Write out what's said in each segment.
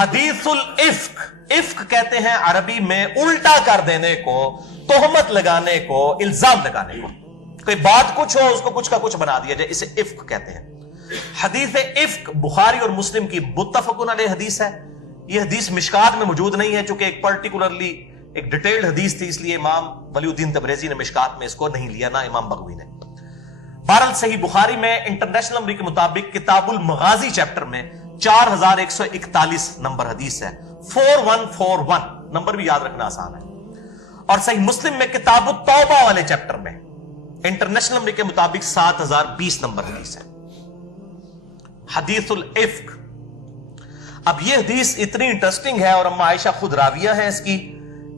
حدیث الافق، افق کہتے ہیں عربی میں الٹا کر دینے کو، تہمت لگانے کو، الزام لگانے کو، کوئی بات کچھ ہو اس کو کچھ کا کچھ بنا دیا جائے، اسے افق کہتے ہیں۔ حدیث افق بخاری اور مسلم کی متفق علیہ حدیث ہے۔ یہ حدیث مشکات میں موجود نہیں ہے چونکہ ایک پرٹیکولرلی ایک ڈیٹیلڈ حدیث تھی، اس لیے امام ولی الدین تبریزی نے مشکات میں اس کو نہیں لیا، نہ امام بغوی نے۔ بہرحال صحیح بخاری میں انٹرنیشنل نمبر کے مطابق کتاب المغازی چیپٹر میں 4141 نمبر حدیث ہے، 4141 نمبر بھی یاد رکھنا آسان ہے۔ اور صحیح مسلم میں کتاب التوبہ والے چیپٹر میں انٹرنیشنل نمبر کے مطابق 7020 نمبر حدیث ہے، حدیث الافق۔ اب یہ حدیث اتنی انٹرسٹنگ ہے اور اما عائشہ خود راویہ ہیں اس کی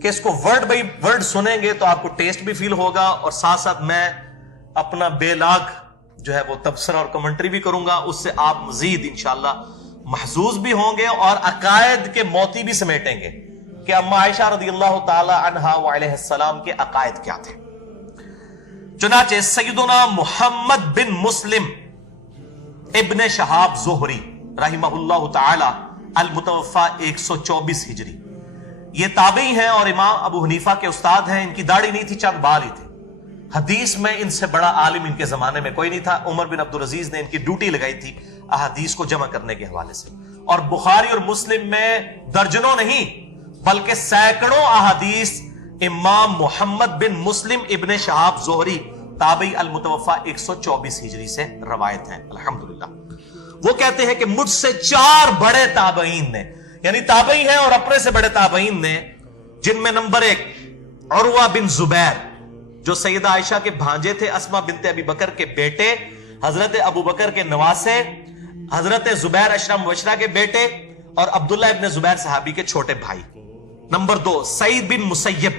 کہ اس کو ورڈ بائی ورڈ سنیں گے تو آپ کو ٹیسٹ بھی فیل ہوگا، اور ساتھ ساتھ میں اپنا بے لاگ جو ہے وہ تبصرہ اور کمنٹری بھی کروں گا، اس سے آپ مزید انشاءاللہ محظوظ بھی ہوں گے اور عقائد کے موتی بھی سمیٹیں گے کہ اما عائشہ رضی اللہ تعالی عنہا وعلیہ السلام کے عقائد کیا تھے۔ چنانچہ سیدنا محمد بن مسلم ابن شہاب زہری رحمہ اللہ تعالی المتوفى 124 ہجری، یہ تابعی ہیں اور امام ابو حنیفہ کے استاد ہیں۔ ان کی داڑھی نہیں تھی، چند بال ہی تھے۔ حدیث میں ان سے بڑا عالم ان کے زمانے میں کوئی نہیں تھا۔ عمر بن عبدالعزیز نے ان کی ڈیوٹی لگائی تھی احادیث کو جمع کرنے کے حوالے سے، اور بخاری اور مسلم میں درجنوں نہیں بلکہ سینکڑوں احادیث امام محمد بن مسلم ابن شہاب زہری تابعی المتوفى 124 ہجری سے روایت ہیں۔ الحمدللہ وہ کہتے ہیں کہ مجھ سے 4 بڑے تابعین نے، یعنی تابعی ہیں اور اپنے سے بڑے تابعین نے، جن میں نمبر 1 عروہ بن زبیر جو سیدہ عائشہ کے بھانجے تھے، اسماء بنت ابی بکر کے بیٹے، حضرت ابو بکر کے نواسے، حضرت زبیر اشرا مبشرہ کے بیٹے، اور عبداللہ ابن زبیر صحابی کے چھوٹے بھائی۔ نمبر 2 سعید بن مسیب،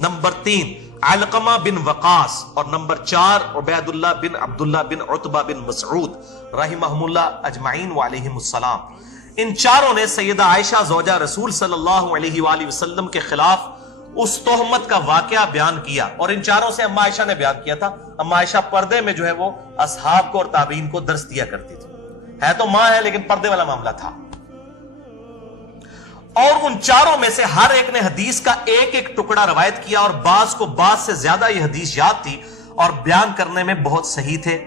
نمبر 3 علقمہ بن وقاص، اور نمبر 4 عبید اللہ بن عبداللہ بن عتبہ بن مسعود رحمہم اللہ اجمعین وعلیہم السلام۔ ان چاروں نے سیدہ عائشہ زوجہ رسول صلی اللہ علیہ وآلہ وسلم کے خلاف اس تہمت کا واقعہ بیان کیا، اور ان چاروں سے اما عائشہ نے بیان کیا تھا۔ اما عائشہ پردے میں جو ہے وہ اصحاب کو اور تابعین کو درس دیا کرتی تھی، ہے تو ماں ہے لیکن پردے والا معاملہ تھا۔ اور ان چاروں میں سے ہر ایک نے حدیث کا ایک ایک ٹکڑا روایت کیا، اور بعض کو بعض سے زیادہ یہ حدیث یاد تھی اور بیان کرنے میں بہت صحیح تھے۔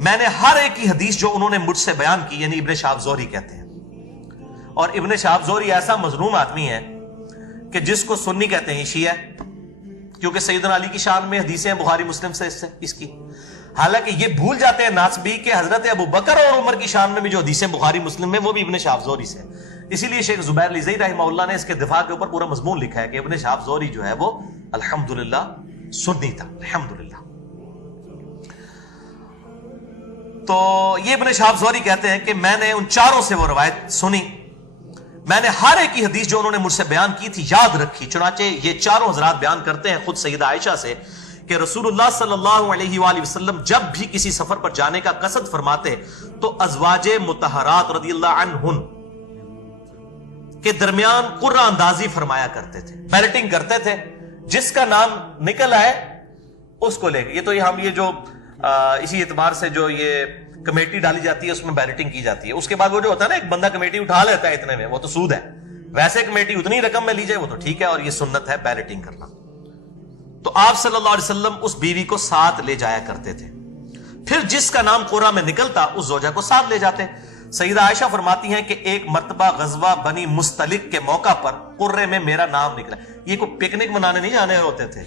میں نے ہر ایک کی حدیث جو انہوں نے مجھ سے بیان کی، یعنی ابن شہاب زہری کہتے ہیں، اور ابن شہاب زہری ایسا مظلوم آدمی ہے کہ جس کو سنی کہتے ہیں شیعہ، کیونکہ سیدنا علی کی شان میں حدیثیں ہیں بخاری مسلم سے اس کی، حالانکہ یہ بھول جاتے ہیں ناسبی کہ حضرت ابو بکر اور عمر کی شان میں بھی جو حدیثیں بخاری مسلم میں وہ بھی ابن شہاب زہری سے۔ اسی لیے شیخ زبیر لیزئی رحمہ اللہ نے اس کے دفاع کے اوپر پورا مضمون لکھا ہے کہ ابن شہاب زہری جو ہے وہ الحمدللہ سنی تھا، الحمدللہ۔ تو یہ ابن شہاب زہری کہتے ہیں کہ میں نے ان چاروں سے وہ روایت سنی، میں نے ہر ایک کی حدیث جو انہوں نے مجھ سے بیان کی تھی یاد رکھی۔ چنانچہ یہ چاروں حضرات بیان کرتے ہیں خود سیدہ عائشہ سے کہ رسول اللہ صلی اللہ علیہ وآلہ وسلم جب بھی کسی سفر پر جانے کا قصد فرماتے تو ازواج مطہرات رضی اللہ عنہن کے درمیان قرہ اندازی فرمایا کرتے تھے، بیلٹنگ کرتے تھے، جس کا نام نکل آئے اس کو لے گئے۔ یہ تو ہم یہ جو اسی اعتبار سے جو یہ کمیٹی ڈالی جاتی ہے اس میں بیلٹنگ کی جاتی ہے، اس کے بعد وہ جو ہوتا ہے نا ایک بندہ کمیٹی اٹھا لیتا ہے اتنے میں، وہ تو سود ہے۔ ویسے کمیٹی اتنی رقم میں لی جائے وہ تو ٹھیک ہے، اور یہ سنت ہے بیلٹنگ کرنا۔ تو آپ صلی اللہ علیہ وسلم اس بیوی کو ساتھ لے جایا کرتے تھے، پھر جس کا نام قرہ میں نکلتا اس زوجہ کو ساتھ لے جاتے۔ سیدہ عائشہ فرماتی ہیں کہ ایک مرتبہ غزوہ بنی مستلق کے موقع پر قرے میں میرا نام نکلا۔ یہ کوئی پکنک منانے نہیں جانے ہوتے تھے،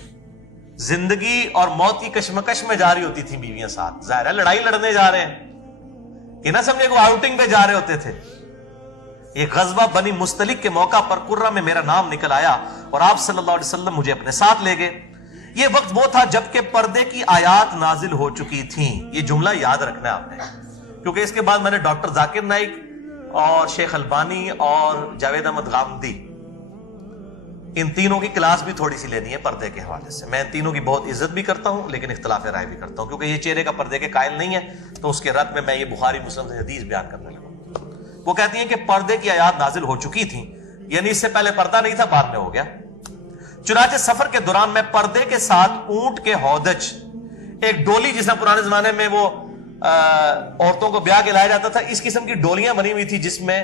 زندگی اور موت کی کشمکش میں جاری ہوتی تھی بیویاں ساتھ، ظاہر ہے لڑائی لڑنے جا رہے ہیں کہ نہ سمجھے کو آؤٹنگ پہ جا رہے ہوتے تھے۔ یہ غزوہ بنی مستلق کے موقع پر قرہ میں میرا نام نکل آیا اور آپ صلی اللہ علیہ وسلم مجھے اپنے ساتھ لے گئے۔ یہ وقت وہ تھا جبکہ پردے کی آیات نازل ہو چکی تھیں۔ یہ جملہ یاد رکھنا ہے آپ نے، کیونکہ اس کے بعد میں نے ڈاکٹر ذاکر نائک اور شیخ البانی اور جاوید احمد غامدی ان تینوں کی کلاس بھی تھوڑی سی لینی ہے پردے کے حوالے سے۔ میں ان تینوں کی بہت عزت بھی کرتا ہوں لیکن اختلاف رائے بھی کرتا ہوں، کیونکہ یہ چہرے کا پردے کے قائل نہیں ہے، تو اس کے رد میں یہ بخاری مسلم سے حدیث بیان کرنے لگا۔ وہ کہتی ہیں کہ پردے کی آیات نازل ہو چکی تھیں، یعنی اس سے پہلے پردہ نہیں تھا، بعد میں ہو گیا۔ چنانچہ سفر کے دوران میں پردے کے ساتھ اونٹ کے ہودج، ایک ڈولی جس طرح پرانے زمانے میں وہ عورتوں کو بیاہ کے لایا جاتا تھا، اس قسم کی ڈولیاں بنی ہوئی تھی جس میں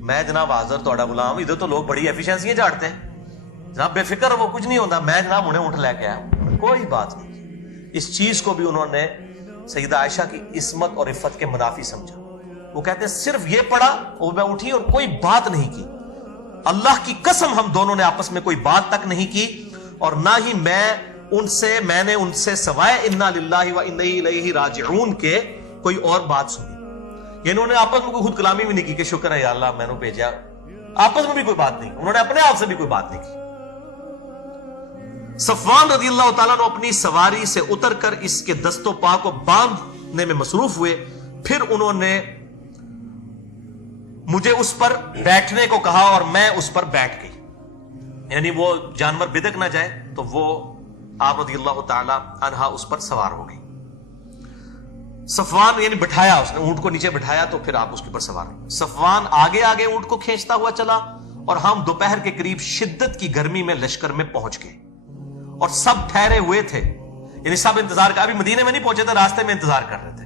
میں جناب حاضر تہاڈا غلام, ادھر تو لوگ بڑی ایفیشنسیاں جھاڑتے ہیں جناب, بے فکر وہ کچھ نہیں ہوتا, میں جناب انہیں اونٹ لے کے آیا. کوئی بات نہیں. اس چیز کو بھی انہوں نے سیدہ عائشہ کی عصمت اور عفت کے منافی سمجھا. وہ کہتے ہیں صرف یہ پڑھا اور میں اٹھی اور کوئی بات نہیں کی. اللہ کی قسم ہم دونوں نے آپس میں کوئی بات تک نہیں کی, اور نہ ہی میں نے ان سے سوائے انا للہ و انا الیہ راجعون کے کوئی اور بات سنی. یہ انہوں نے آپس میں کوئی خود کلامی بھی نہیں کی کہ شکر ہے یا اللہ میں نے بھیجا, آپس میں بھی کوئی بات نہیں, انہوں نے اپنے آپ سے بھی کوئی بات نہیں کی. صفوان رضی اللہ تعالیٰ نے اپنی سواری سے اتر کر اس کے دست و پا کو باندھنے میں مصروف ہوئے. پھر انہوں نے مجھے اس پر بیٹھنے کو کہا اور میں اس پر بیٹھ گئی, یعنی وہ جانور بدک نہ جائے, تو وہ آپ رضی اللہ تعالی عنہا اس پر سوار ہو گئی. صفوان یعنی بٹھایا, اس نے اونٹ کو نیچے بٹھایا تو پھر آپ اس کے اوپر سوار ہوئے. صفوان آگے آگے اونٹ کو کھینچتا ہوا چلا, اور ہم دوپہر کے قریب شدت کی گرمی میں لشکر میں پہنچ گئے, اور سب ٹھہرے ہوئے تھے, یعنی سب انتظار کر, ابھی مدینے میں نہیں پہنچے تھے, راستے میں انتظار کر رہے تھے.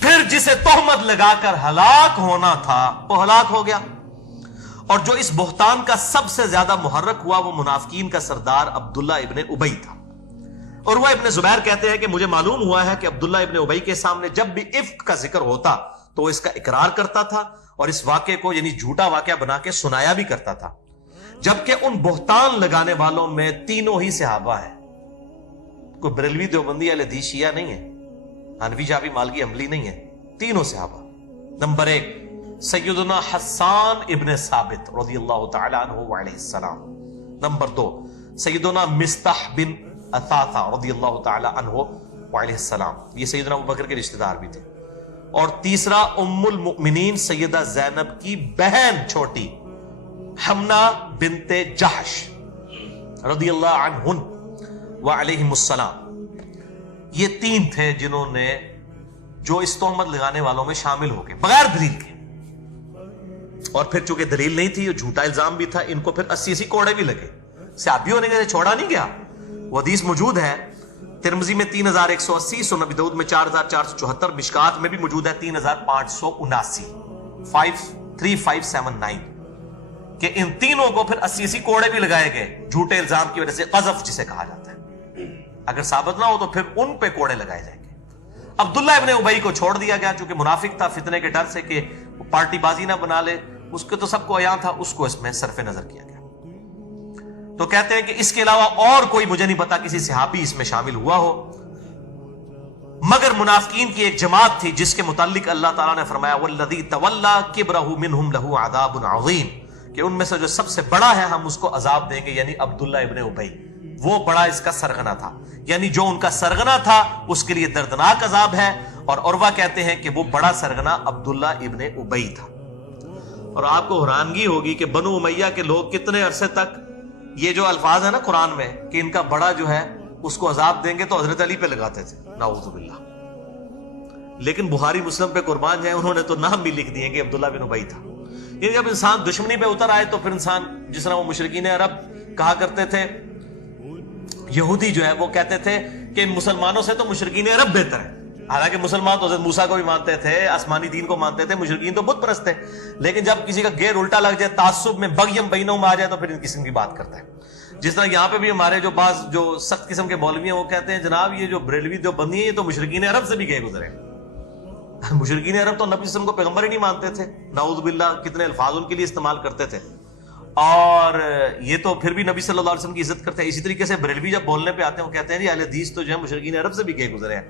پھر جسے تہمت لگا کر ہلاک ہونا تھا وہ ہلاک ہو گیا, اور جو اس بہتان کا سب سے زیادہ محرک ہوا وہ منافقین کا سردار عبداللہ ابن ابی تھا. اور وہ ابن زبیر کہتے ہیں کہ مجھے معلوم ہوا ہے کہ عبداللہ ابن ابی کے سامنے جب بھی افک کا ذکر ہوتا تو وہ اس کا اقرار کرتا تھا, اور اس واقعے کو یعنی جھوٹا واقعہ بنا کے سنایا بھی کرتا تھا. جبکہ ان بہتان لگانے والوں میں تینوں ہی صحابہ ہیں, کوئی بریلوی دیوبندی اہل حدیث شیعہ نہیں ہے, حنفی شافعی مالکی حنبلی نہیں ہے, تینوں صحابہ. نمبر 1 سیدنا حسان ابن ثابت رضی اللہ تعالی عنہ وعلیہ السلام. نمبر 2 سیدنا مستح بن اثاثہ رضی اللہ تعالی عنہ وعلیہ السلام, یہ سیدنا ابوبکر کے رشتہ دار بھی تھے. اور تیسرا ام المؤمنین سیدہ زینب کی بہن چھوٹی حمنہ بنت جحش رضی اللہ عنہن وعلیہم السلام. یہ 3 تھے جنہوں نے جو اس تہمت لگانے والوں میں شامل ہو گئے بغیر دلیل کے. اور پھر چونکہ دلیل نہیں تھی, جھوٹا الزام بھی تھا, ان کو پھر 80 کوڑے بھی لگے. صحابی ہونے کے چھوڑا نہیں گیا. وہ حدیث موجود ہے ترمذی میں 3180, سنن ابی داؤد میں 4474, مشکات میں بھی موجود ہے 3579 53579 کہ ان تینوں کو پھر 80 کوڑے بھی لگائے گئے جھوٹے الزام کی وجہ سے, قذف جسے کہا جاتا ہے. اگر ثابت نہ ہو تو پھر ان پہ کوڑے لگائے جائیں گے. عبداللہ ابن ابی کو چھوڑ دیا گیا چونکہ منافق تھا, فتنے کے ڈر سے کہ وہ پارٹی بازی نہ بنا لے, اس کے تو سب کو عیاں تھا, اس کو اس میں صرف نظر کیا گیا. تو کہتے ہیں کہ اس کے علاوہ اور کوئی مجھے نہیں پتا کسی صحابی اس میں شامل ہوا ہو, مگر منافقین کی ایک جماعت تھی جس کے متعلق اللہ تعالیٰ نے فرمایا والذی تولی کبرہ منہم لہ عذاب عظیم, کہ ان میں سے جو سب سے بڑا ہے ہم اس کو عذاب دیں گے, یعنی عبداللہ ابن ابی. وہ بڑا اس کا سرغنہ تھا, یعنی جو ان کا سرغنہ تھا اس کے لیے دردناک عذاب ہے. اور عروہ کہتے ہیں کہ وہ بڑا سرغنہ عبداللہ ابن ابی تھا. اور آپ کو حیرانگی ہوگی کہ بنو امیہ کے لوگ کتنے عرصے تک یہ جو الفاظ ہے نا قرآن میں کہ ان کا بڑا جو ہے اس کو عذاب دیں گے, تو حضرت علی پہ لگاتے تھے, نعوذ باللہ. لیکن بخاری مسلم پہ قربان جائیں, انہوں نے تو نام بھی لکھ دیے کہ عبداللہ بن ابی تھا. یہ جب انسان دشمنی پہ اتر آئے تو پھر انسان, جس طرح وہ مشرکین عرب کہا کرتے تھے, یہودی جو ہے وہ کہتے تھے کہ مسلمانوں سے تو مشرکین عرب بہتر ہے. حالانکہ مسلمان تو حضرت موسیٰ کو بھی مانتے تھے, آسمانی دین کو مانتے تھے, مشرکین تو بت پرست تھے. لیکن جب کسی کا گیر الٹا لگ جائے, تعصب میں بغیم بینہم آ جائے, تو پھر ان قسم کی بات کرتا ہے. جس طرح یہاں پہ بھی ہمارے جو بعض جو سخت قسم کے مولوی ہیں وہ کہتے ہیں جناب یہ جو بریلوی دیوبندی ہیں یہ تو مشرکین عرب سے بھی گئے گزرے. مشرکین عرب تو نبی صلی اللہ علیہ وسلم کو پیغمبر ہی نہیں مانتے تھے, نعوذ باللہ, کتنے الفاظ ان کے لیے استعمال کرتے تھے. اور یہ تو پھر بھی نبی صلی اللہ علیہ وسلم کی عزت کرتے ہیں. اسی طریقے سے بریلوی جب بولنے پہ آتے ہیں وہ کہتے ہیں جی اہل حدیث تو جو ہے مشرکین عرب سے بھی گئے گزرے ہیں,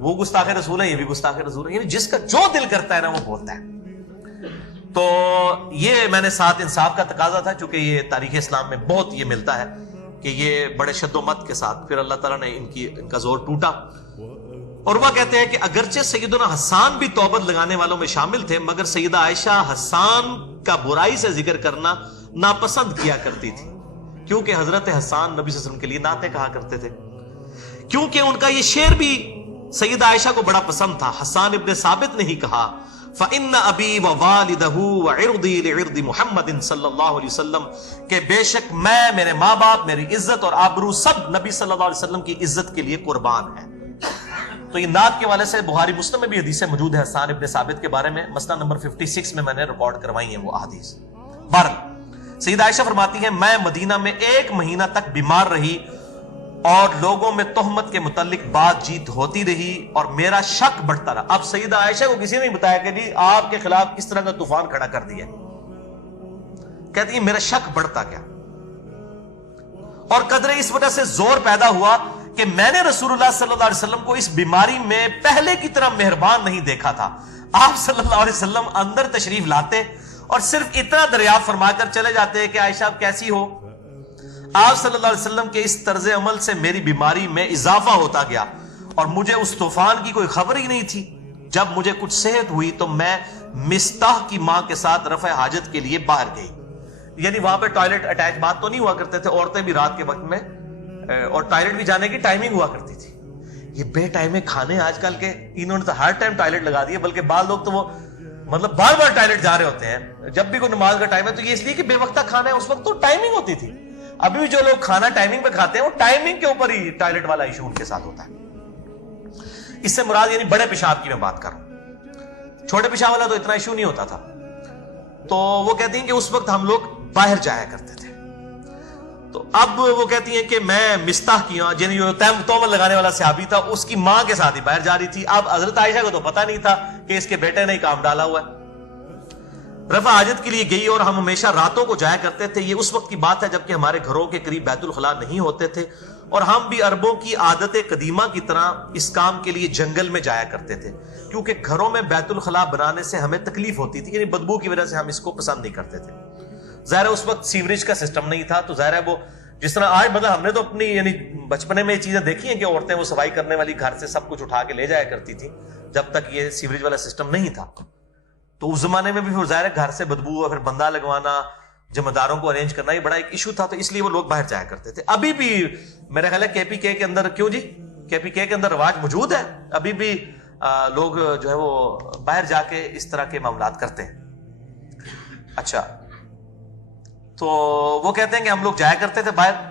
وہ گستاخ رسول ہے, یہ بھی گستاخ رسول ہے. یعنی جس کا جو دل کرتا ہے نا وہ بولتا ہے. تو یہ میں نے ساتھ انصاف کا تقاضا تھا, چونکہ یہ تاریخ اسلام میں بہت یہ ملتا ہے کہ یہ بڑے شد و مت کے ساتھ پھر اللہ تعالیٰ نے ان کا زور ٹوٹا. اور وہ کہتے ہیں کہ اگرچہ سیدنا حسان بھی توبت لگانے والوں میں شامل تھے, مگر سیدہ عائشہ حسان کا برائی سے ذکر کرنا ناپسند کیا کرتی تھی, کیونکہ حضرت حسان نبی صلی اللہ علیہ وسلم کے لیے نعتیں کہا کرتے تھے. کیونکہ ان کا یہ شعر بھی سیدہ عائشہ کو بڑا پسند تھا. حسان ابن ثابت نے ہی کہا فَإِنَّ أَبِي وَوَالِدَهُ وَعِرْضِي لِعِرْضِ مُحَمَّدٍ صلی اللہ علیہ وسلم, کہ بے شک میں, میرے ماں باپ, میری عزت اور آبرو سب نبی صلی اللہ علیہ وسلم کی عزت کے لیے قربان ہیں. تو یہ نعت کے والے سے بخاری مسلم میں بھی حدیثیں موجود ہیں حسان ابن ثابت کے بارے میں، مسئلہ نمبر 56 میں نے ریکارڈ کروائی ہیں وہ احادیث۔ بہرحال سیدہ عائشہ فرماتی ہیں میں مدینہ میں 1 مہینہ تک بیمار رہی اور لوگوں میں تہمت کے متعلق بات چیت ہوتی رہی اور میرا شک بڑھتا رہا۔ اب سیدہ عائشہ کو کسی نے نہیں بتایا کہ جی آپ کے خلاف اس طرح کا طوفان کھڑا کر دیا، کہتی ہے میرا شک بڑھتا گیا، اور قدرے اس وجہ سے زور پیدا ہوا کہ میں نے رسول اللہ صلی اللہ علیہ وسلم کو اس بیماری میں پہلے کی طرح مہربان نہیں دیکھا تھا۔ آپ صلی اللہ علیہ وسلم اندر تشریف لاتے اور صرف اتنا دریافت فرما کر چلے جاتے کہ عائشہ آپ کیسی ہو۔ آپ صلی اللہ علیہ وسلم کے اس طرز عمل سے میری بیماری میں اضافہ ہوتا گیا اور مجھے اس طوفان کی کوئی خبر ہی نہیں تھی۔ جب مجھے کچھ صحت ہوئی تو میں مستح کی ماں کے ساتھ رفع حاجت کے لیے باہر گئی، یعنی وہاں پہ ٹوائلٹ اٹیچ بات تو نہیں ہوا کرتے تھے، عورتیں بھی رات کے وقت میں اور ٹوائلٹ بھی جانے کی ٹائمنگ ہوا کرتی تھی۔ یہ بے ٹائمے کھانے آج کل کے انہوں نے تو ہر ٹائم ٹوائلٹ لگا دیے، بلکہ بعض لوگ تو وہ مطلب بار بار ٹوائلٹ جا رہے ہوتے ہیں جب بھی کوئی نماز کا ٹائم ہے، تو یہ اس لیے کہ بے وقتہ کھانا ہے، اس وقت تو ٹائمنگ ہوتی تھی۔ ابھی بھی جو لوگ کھانا ٹائمنگ پہ کھاتے ہیں وہ ٹائمنگ کے اوپر ہی ٹوائلٹ والا ایشو ان کے ساتھ ہوتا ہے۔ اس سے مراد یعنی بڑے پیشاب کی میں بات کر رہا ہوں، چھوٹے پیشاب والا تو اتنا ایشو نہیں ہوتا تھا۔ تو وہ کہتی ہیں کہ اس وقت ہم لوگ باہر جایا کرتے تھے۔ تو اب وہ کہتی ہیں کہ میں مستح کی یعنی جو تہمت لگانے والا صحابی تھا اس کی ماں کے ساتھ ہی باہر جا رہی تھی۔ اب حضرت عائشہ کو تو پتہ نہیں تھا کہ اس کے بیٹے نے کام ڈالا ہوا ہے۔ رفع حاجت کے لیے گئی اور ہم ہمیشہ راتوں کو جایا کرتے تھے۔ یہ اس وقت کی بات ہے جبکہ ہمارے گھروں کے قریب بیت الخلاء نہیں ہوتے تھے، اور ہم بھی عربوں کی عادت قدیمہ کی طرح اس کام کے لیے جنگل میں جایا کرتے تھے، کیونکہ گھروں میں بیت الخلاء بنانے سے ہمیں تکلیف ہوتی تھی، یعنی بدبو کی وجہ سے ہم اس کو پسند نہیں کرتے تھے۔ ظاہر ہے اس وقت سیوریج کا سسٹم نہیں تھا، تو ظاہر ہے وہ جس طرح آج مطلب ہم نے تو اپنی یعنی بچپنے میں یہ چیزیں دیکھی ہیں کہ عورتیں وہ صفائی کرنے والی گھر سے سب کچھ اٹھا کے لے جایا کرتی تھی، جب تک یہ سیوریج والا سسٹم نہیں تھا۔ تو اس زمانے میں بھی پھر ظاہر ہے گھر سے بدبو اور پھر بندہ لگوانا، ذمہ داروں کو ارینج کرنا، یہ بڑا ایک ایشو تھا، تو اس لیے وہ لوگ باہر جایا کرتے تھے۔ ابھی بھی میرا خیال ہے کے پی کے اندر، کیوں جی کے پی کے اندر رواج موجود ہے، ابھی بھی لوگ جو ہے وہ باہر جا کے اس طرح کے معاملات کرتے ہیں۔ اچھا، تو وہ کہتے ہیں کہ ہم لوگ جایا کرتے تھے باہر،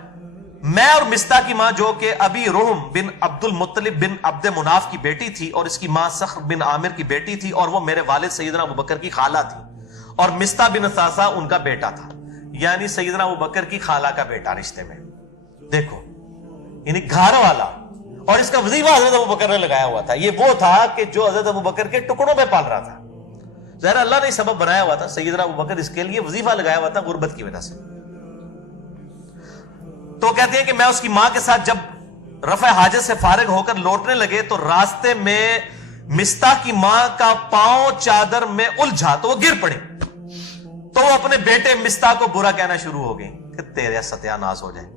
میں اور مستح کی ماں جو کہ ابھی رحم بن عبد المطلب بن عبد مناف کی بیٹی تھی، اور اس کی ماں صخر بن عامر کی بیٹی تھی، اور وہ میرے والد سیدنا ابوبکر کی خالہ تھی، اور مستح بن ثاثہ ان کا بیٹا تھا، یعنی سیدنا ابوبکر کی خالہ کا بیٹا رشتے میں۔ دیکھو یعنی گھر والا، اور اس کا وظیفہ حضرت ابوبکر نے لگایا ہوا تھا۔ یہ وہ تھا کہ جو حضرت ابوبکر کے ٹکڑوں میں پال رہا تھا، ظاہر اللہ نے سبب بنایا ہوا تھا، سیدنا ابوبکر اس کے لیے وظیفہ لگایا ہوا تھا غربت کی وجہ سے۔ تو کہتے ہیں کہ میں اس کی ماں کے ساتھ جب رفع حاجت سے فارغ ہو کر لوٹنے لگے تو راستے میں مستح کی ماں کا پاؤں چادر میں الجھا تو وہ گر پڑی، تو وہ اپنے بیٹے مستح کو برا کہنا شروع ہو گئی کہ تیرے ستیہ ناس ہو جائے۔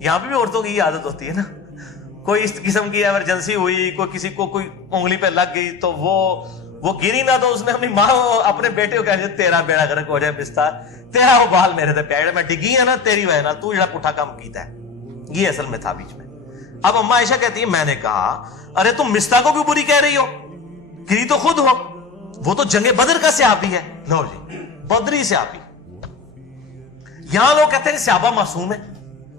یہاں پہ بھی عورتوں کی یہ عادت ہوتی ہے نا، کوئی اس قسم کی ایمرجنسی ہوئی، کوئی کسی کو کوئی انگلی پہ لگ گئی تو وہ گری نہ، تو اس نے اپنی ماں اپنے بیٹے کو کہا تیرا بیڑا غرق ہو جائے مستح، تیرا وہ بال میرے تے پیڑ میں ڈگی ہے نا تیری وجہ نال، تو جڑا پٹھا کام کیتا ہے۔ یہ اصل میں تھا بیچ میں۔ اب اما عائشہ کہتی ہے میں نے کہا ارے تم مستح کو کیوں بری کہہ رہی ہو، گری تو خود ہو، وہ تو جنگ بدر کا صحابی ہے۔ لو جی، بدری صحابی۔ یہاں لوگ کہتے ہیں کہ صحابہ معصوم ہے،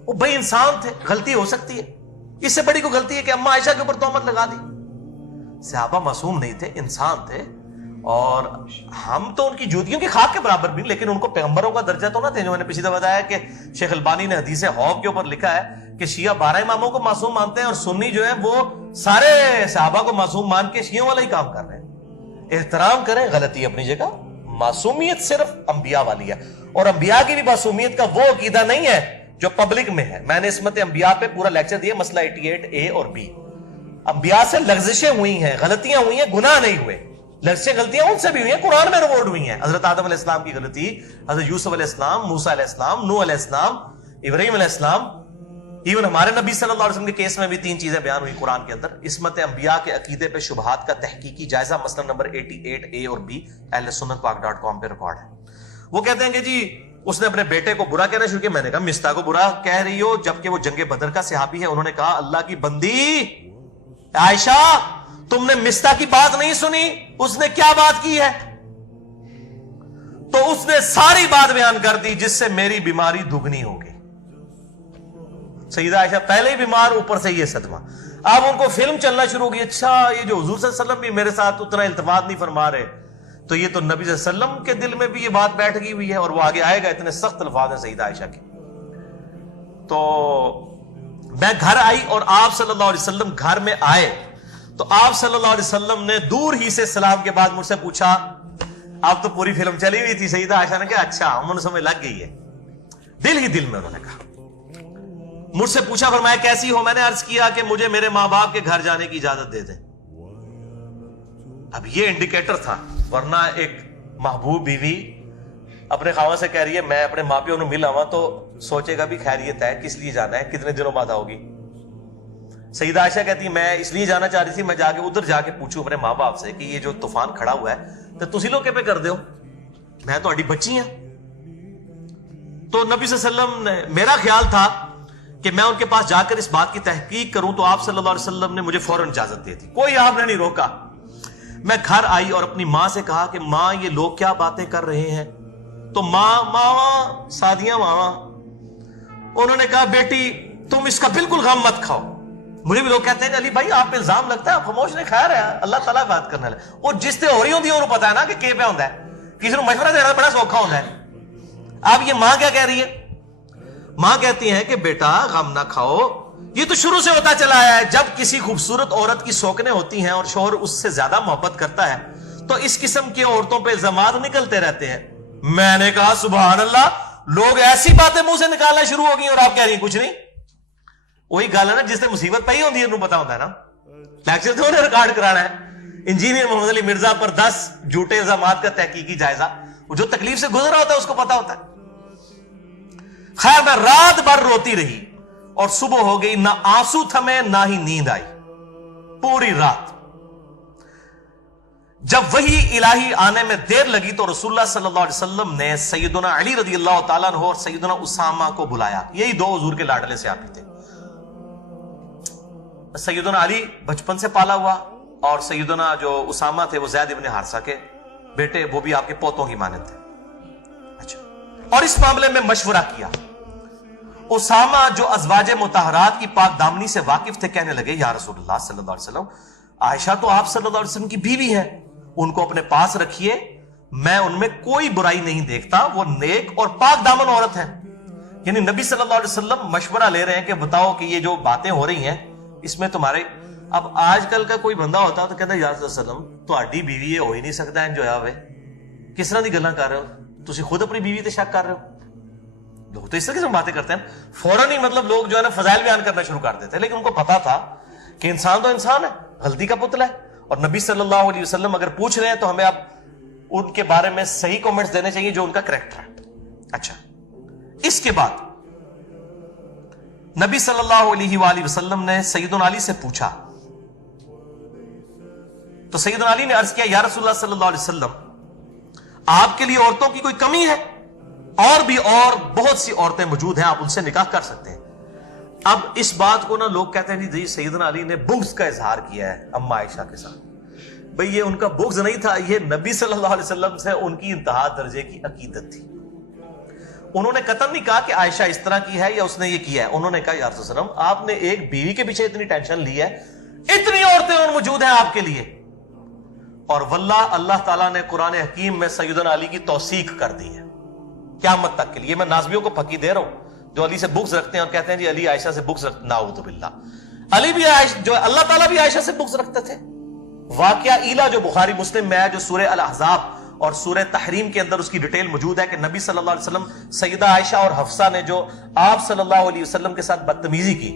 وہ بھائی انسان تھے، غلطی ہو سکتی ہے، اس سے بڑی کوئی غلطی ہے کہ اما عائشہ کے اوپر تہمت لگا دی؟ صحابہ معصوم نہیں تھے، انسان تھے، اور ہم تو ان کی جوتیوں کی خاک کے برابر بھی، لیکن ان کو پیغمبروں کا درجہ تو نہ تھے۔ جو میں نے پچھلی دفعہ بتایا کہ شیخ البانی نے حدیث حوض کے اوپر لکھا ہے کہ شیعہ 12 اماموں کو معصوم مانتے ہیں، اور سنی جو ہے وہ سارے صحابہ کو معصوم مان کے شیعوں والا ہی کام کر رہے ہیں۔ احترام کریں، غلطی اپنی جگہ، معصومیت صرف انبیاء والی ہے، اور انبیاء کی بھی معصومیت کا وہ عقیدہ نہیں ہے جو پبلک میں ہے۔ میں نے عصمت انبیاء پہ پورا لیکچر دیا، مسئلہ 88A اور B۔ انبیاء سے لغزشیں ہوئی ہیں، غلطیاں ہوئی ہیں، گناہ نہیں ہوئے، لغزشیں غلطیاں ان سے بھی ہوئی ہیں، قرآن میں ریکارڈ ہوئی ہیں۔ حضرت آدم علیہ السلام کی غلطی، حضرت یوسف علیہ السلام، موسیٰ علیہ السلام، نوح علیہ السلام، ابراہیم علیہ السلام، ایون ہمارے نبی صلی اللہ علیہ وسلم کے کیس میں بھی 3 چیزیں بیان ہوئی قرآن کے اندر۔ عصمت انبیاء کے عقیدے پہ شبہات کا تحقیقی جائزہ، مسئلہ نمبر 88A اور B، اہل سنت پاک.com پہ ریکارڈ ہے۔ وہ کہتے ہیں کہ جی اس نے اپنے بیٹے کو برا کہنا شروع کیا۔ میں نے کہا مستح کو برا کہہ رہی ہو جبکہ وہ جنگ بدر کا صحابی ہے؟ انہوں نے کہا اللہ کی بندی عائشہ، تم نے مستح کی بات نہیں سنی، اس نے کیا بات کی ہے؟ تو اس نے ساری بات بیان کر دی جس سے میری بیماری دگنی ہو گئی۔ سیدہ عائشہ پہلے ہی بیمار، اوپر سے یہ صدمہ۔ اب ان کو فلم چلنا شروع کی، اچھا یہ جو حضور صلی اللہ علیہ وسلم بھی میرے ساتھ اتنا التفات نہیں فرما رہے، تو یہ تو نبی صلی اللہ علیہ وسلم کے دل میں بھی یہ بات بیٹھ گئی ہوئی ہے، اور وہ آگے آئے گا، اتنے سخت الفاظ ہیں سیدہ عائشہ کے۔ تو میں گھر آئی اور آپ صلی اللہ علیہ وسلم گھر میں آئے، تو آپ صلی اللہ علیہ وسلم نے دور ہی سے سلام کے بعد مجھ سے پوچھا، اب تو پوری فلم چلی ہوئی تھی، سیدہ عائشہ نے کہا اچھا ہم سمجھ لگ گئی ہے، دل ہی دل میں انہوں نے کہا، مجھ سے پوچھا، فرمایا کیسی ہو؟ میں نے عرض کیا کہ مجھے میرے ماں باپ کے گھر جانے کی اجازت دے دیں۔ اب یہ انڈیکیٹر تھا، ورنہ ایک محبوب بیوی اپنے خاوند سے کہہ رہی ہے میں اپنے ماں پیوں نے مل آواں، تو سوچے گا بھی خیریت ہے، کس لیے جانا ہے، کتنے دنوں بعد آؤ گی؟ سیدہ عائشہ کہتی میں اس لیے جانا چاہ رہی تھی، میں جا کے ادھر جا کے پوچھوں اپنے ماں باپ سے کہ یہ جو طوفان کھڑا ہوا ہے تو تسی لوگ پہ کر دیو، میں تو اڈی بچی ہیں۔ تو نبی صلی اللہ علیہ وسلم نے، میرا خیال تھا کہ میں ان کے پاس جا کر اس بات کی تحقیق کروں، تو آپ صلی اللہ علیہ وسلم نے مجھے فوراً اجازت دے دی، کوئی آپ نے نہیں روکا۔ میں گھر آئی اور اپنی ماں سے کہا کہ ماں یہ لوگ کیا باتیں کر رہے ہیں؟ تو ماں سادیاں ماں انہوں نے کہا بیٹی تم اس کا بالکل غم مت کھاؤ۔ مجھے بھی لوگ کہتے ہیں کہ علی بھائی آپ پہ الزام لگتا ہے، آپ خاموش نہیں، خیر ہے اللہ تعالیٰ بات کرنے لے، اور جس سے ہو رہی ہوتی ہے انہوں پتا ہے نا کہ پہ ہوتا ہے، کسی کو مشورہ دینا بڑا سوکھا ہوتا ہے۔ اب یہ ماں کیا کہہ رہی ہے؟ ماں کہتی ہیں کہ بیٹا غم نہ کھاؤ، یہ تو شروع سے ہوتا چلا آیا ہے، جب کسی خوبصورت عورت کی سوکنیں ہوتی ہیں اور شوہر اس سے زیادہ محبت کرتا ہے تو اس قسم کی عورتوں پہ الزامات نکلتے رہتے ہیں۔ میں نے کہا سبحان اللہ، لوگ ایسی باتیں منہ سے نکالنا شروع ہو گئی اور آپ کہہ رہی ہیں کچھ نہیں۔ وہی گل ہے نا، جس نے مصیبت پئی ہوتی ہے انہوں پتا ہوتا ہے نا، لیکچر تو انہیں ریکارڈ کرانا ہے۔ انجینئر محمد علی مرزا پر 10 جھوٹے الزامات کا تحقیقی جائزہ، وہ جو تکلیف سے گزرا ہوتا ہے اس کو پتا ہوتا ہے۔ خیر میں رات بھر روتی رہی اور صبح ہو گئی، نہ آنسو تھمے نہ ہی نیند آئی پوری رات۔ جب وہی الہی آنے میں دیر لگی تو رسول اللہ صلی اللہ علیہ وسلم نے سیدنا علی رضی اللہ تعالیٰ عنہ اور سیدنا اسامہ کو بلایا، یہی دو حضور کے لاڈلے سے آتے تھے۔ سیدنا علی بچپن سے پالا ہوا، اور سیدنا جو اسامہ تھے وہ زید ابن حارثہ کے بیٹے، وہ بھی آپ کے پوتوں کی مانند تھے۔ اچھا، اور اس معاملے میں مشورہ کیا۔ اسامہ جو ازواج مطہرات کی پاک دامنی سے واقف تھے کہنے لگے یا رسول اللہ صلی اللہ علیہ وسلم، عائشہ تو آپ صلی اللہ علیہ وسلم کی بیوی ہے، ان کو اپنے پاس رکھیے، میں ان میں کوئی برائی نہیں دیکھتا، وہ نیک اور پاک دامن عورت ہے۔ یعنی نبی صلی اللہ علیہ وسلم مشورہ لے رہے ہیں کہ بتاؤ کہ یہ جو باتیں ہو رہی ہیں اس میں تمہارے، اب آج کل کا کوئی بندہ ہوتا تو کہتا ہے یا رسول اللہ علیہ وسلم تہاڈی بیوی یہ ہو ہی نہیں سکتا جو ہوئے، کس طرح دی گلاں کر رہے ہو تسی، خود اپنی بیوی تے شک کر رہے ہو۔ لوگ تو اس طرح کی باتیں کرتے ہیں، فوراً ہی مطلب لوگ جو ہے نا فضائل بیان کرنا شروع کر دیتے ہیں، لیکن ان کو پتا تھا کہ انسان تو انسان ہے، غلطی کا پتلا ہے، اور نبی صلی اللہ علیہ وسلم اگر پوچھ رہے ہیں تو ہمیں اب ان کے بارے میں صحیح کومنٹس دینے چاہیے جو ان کا کریکٹر ہے۔ اچھا، اس کے بعد نبی صلی اللہ علیہ وآلہ وسلم نے سیدنا علی سے پوچھا، تو سیدنا علی نے عرض کیا یا رسول اللہ صلی اللہ علیہ وسلم آپ کے لیے عورتوں کی کوئی کمی ہے؟ اور بھی اور بہت سی عورتیں موجود ہیں، آپ ان سے نکاح کر سکتے ہیں۔ اب اس بات کو نا لوگ کہتے ہیں جی سیدنا علی نے بغض کا اظہار کیا ہے اما عائشہ کے ساتھ۔ بھئی یہ ان کا بغض نہیں تھا، یہ نبی صلی اللہ علیہ وسلم سے ان کی انتہا درجے کی عقیدت تھی۔ انہوں نے قطعاً نہیں کہا کہ عائشہ اس طرح کی ہے یا اس نے یہ کیا ہے، انہوں نے کہا یا رسول اللہ علیہ وسلم آپ نے ایک بیوی کے پیچھے اتنی ٹینشن لی ہے، اتنی عورتیں اور موجود ہیں آپ کے لیے۔ اور واللہ اللہ تعالیٰ نے قرآن حکیم میں سیدنا علی کی توثیق کر دی ہے قیامت تک کے لیے۔ میں نازبیوں کو پھکی دے رہا ہوں جو علی سے بغض رکھتے ہیں اور کہتے ہیں جی علی عائشہ سے بغض رکھتے، نعوذ باللہ، علی بھی جو اللہ تعالیٰ بھی عائشہ سے بغض رکھتے تھے۔ واقعہ ایلا جو بخاری مسلم میں ہے، جو سورہ الاحزاب اور سورہ تحریم کے اندر اس کی ڈیٹیل موجود ہے کہ نبی صلی اللہ علیہ وسلم سیدہ عائشہ اور حفصہ نے جو آپ صلی اللہ علیہ وسلم کے ساتھ بدتمیزی کی،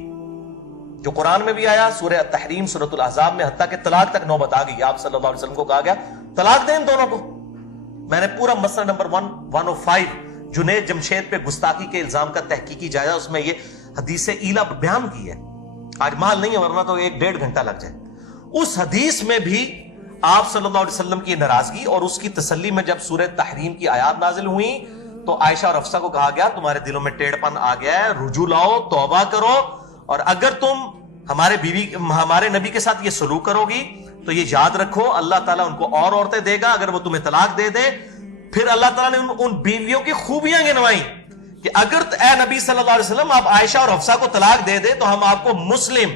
جو قرآن میں بھی آیا، سورہ تحریم سورۃ الاحزاب میں، حتیٰ کہ طلاق تک نوبت آ گئی، آپ صلی اللہ علیہ وسلم کو کہا گیا طلاق دیں ان دونوں کو۔ میں نے پورا مسئلہ نمبر 105 جنید جمشید پہ گستاخی کے الزام کا تحقیقی جائزہ، اس میں یہ حدیث ایلا بیان کی ہے، آج مال نہیں ہے ورنہ تو 1-1.5 گھنٹہ لگ جائے۔ اس حدیث میں بھی آپ صلی اللہ علیہ وسلم کی ناراضگی اور اس کی تسلی میں جب سورہ تحریم کی آیات نازل ہوئیں تو عائشہ اور حفصہ کو کہا گیا تمہارے دلوں میں ٹیڑھ پن آ گیا ہے، رجوع لاؤ، توبہ کرو، اور اگر تم ہمارے نبی کے ساتھ یہ سلوک کرو گی تو یہ یاد رکھو اللہ تعالیٰ ان کو اور عورتیں دے گا اگر وہ تمہیں طلاق دے دے۔ پھر اللہ تعالیٰ نے ان بیویوں کی خوبیاں گنوائیں کہ اگر اے نبی صلی اللہ علیہ وسلم آپ عائشہ اور حفصہ کو طلاق دے دے تو ہم آپ کو مسلم